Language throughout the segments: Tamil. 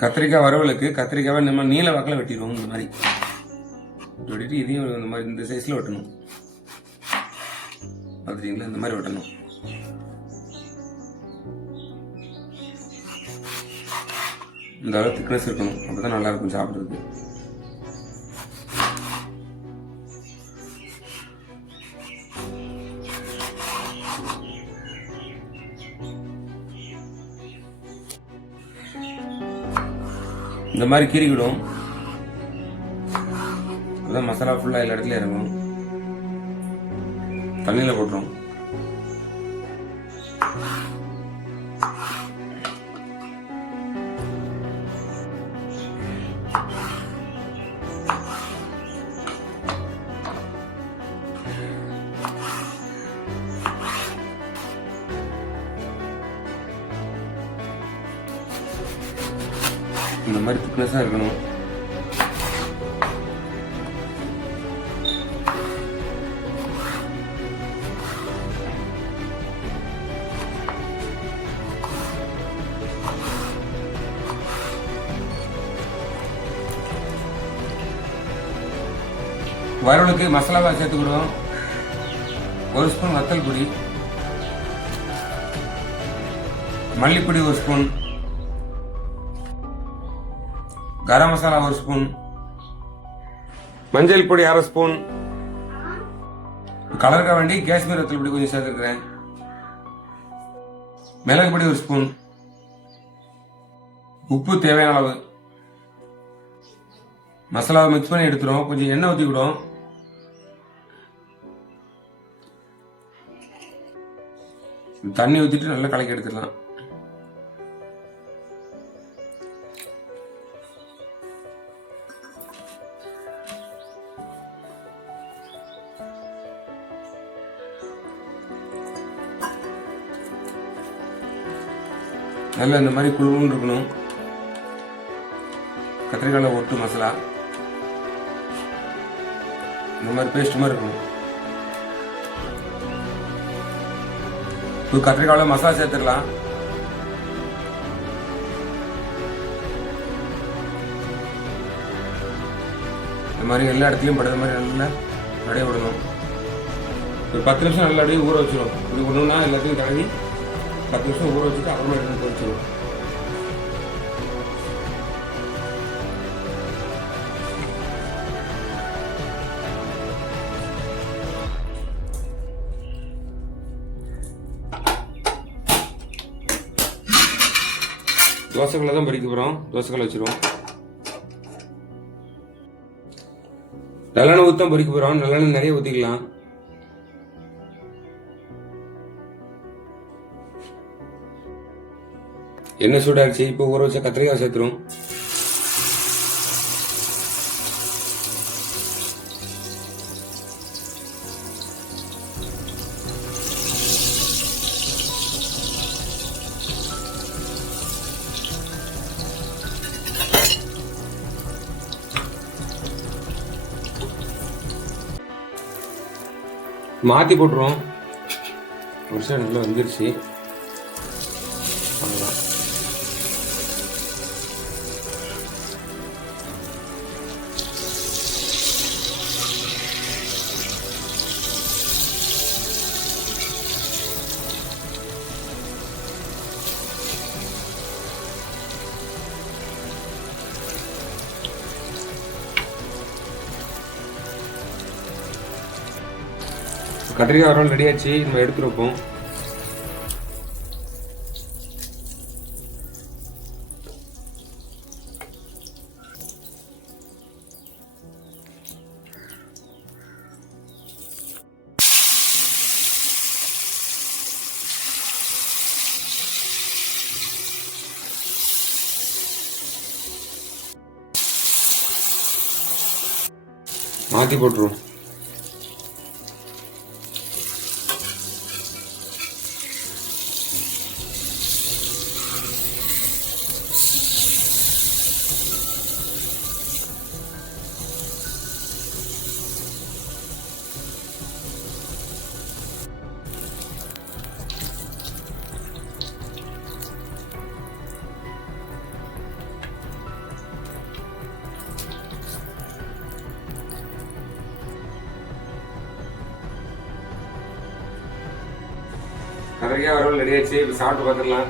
கத்திரிக்காய் வறுவலுக்கு கத்திரிக்காவை நம்ம நீல வாக்கில் வெட்டிடுவோம். இந்த மாதிரி வெட்டிட்டு இதையும் இந்த மாதிரி இந்த சைஸில் வெட்டணும். பார்த்துட்டீங்களா? இந்த மாதிரி வெட்டணும். இந்த அளவு திக்னஸ் இருக்கணும். அப்போ தான் நல்லாயிருக்கும் சாப்பிட்றதுக்கு. இந்த மாதிரி கீறிக்கிடும். அதான் மசாலா ஃபுல்லாக எல்லா இடத்துலையும் இறங்கும். தண்ணியில் போட்டுரும். இந்த மாதிரி திக்னஸாக இருக்கணும். வறுவலுக்கு மசாலாவை சேர்த்துக்கிடுவோம். 1 ஸ்பூன் வத்தல் பொடி, மல்லிப்பொடி 1 ஸ்பூன், கரம் மசாலா 1 ஸ்பூன், மஞ்சள் பொடி 1/2 ஸ்பூன், கலருக்காக வேண்டி காஷ்மீர் வத்தல் பொடி கொஞ்சம் சேர்த்துருக்கிறேன், மிளகு பொடி 1 ஸ்பூன், உப்பு தேவையான அளவு. மசாலாவை மிக்ஸ் பண்ணி எடுத்துரும். கொஞ்சம் எண்ணெய் ஊற்றிக்கிடும். தண்ணி ஊற்றிட்டு நல்லா கலக்கி எடுத்துடலாம். நல்லா இந்த மாதிரி குழுன்னு இருக்கணும். கத்திரிக்காயில் ஒட்டு மசாலா இந்த மாதிரி பேஸ்ட் மாதிரி இருக்கணும். இப்போ கத்திரிக்காயில் மசாலா சேர்த்துக்கலாம். இந்த மாதிரி எல்லா இடத்துலையும் படுற மாதிரி நல்லா அப்படியே விடணும். ஒரு 10 நிமிஷம் நல்லா அப்படியே ஊற வச்சிடும். இப்படி ஒன்றுனா எல்லாத்தையும் தடவி 10 நிமிஷம் ஊற வச்சுட்டு அப்புறமா எடுத்து வச்சிடும். தோசைக்கல்லை தான் பொரிக்க போகிறோம். தோசைக்கல்லை வச்சிருவோம். நல்லெண்ணெய் ஊற்றி பொரிக்க போகிறோம். நல்லெண்ணெய் நிறைய ஊற்றிக்கலாம். எண்ணெய் சூடாகிடுச்சு. இப்போ ஊற வச்ச கத்திரிக்காய் சேர்த்துரும். மாற்றி போட்டுருவோம். ஒரு சைடு நல்லா வந்துருச்சு. அவ்வளோதான். கத்திரிக்காய் வறுவல் ரெடி ஆச்சு. நம்ம எடுத்துருப்போம். மாற்றி போட்டுருவோம். கத்திரிக்காய் வறுவல் ரெடி ஆச்சு. இப்போ சாப்பிட்டு பார்த்துடலாம்.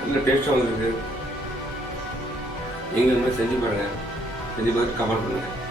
நல்ல டேஸ்ட்டாக வந்துருக்கு. நீங்களும் செஞ்சு பாருங்கள். செஞ்சு பார்த்து கமெண்ட் பண்ணுங்கள்.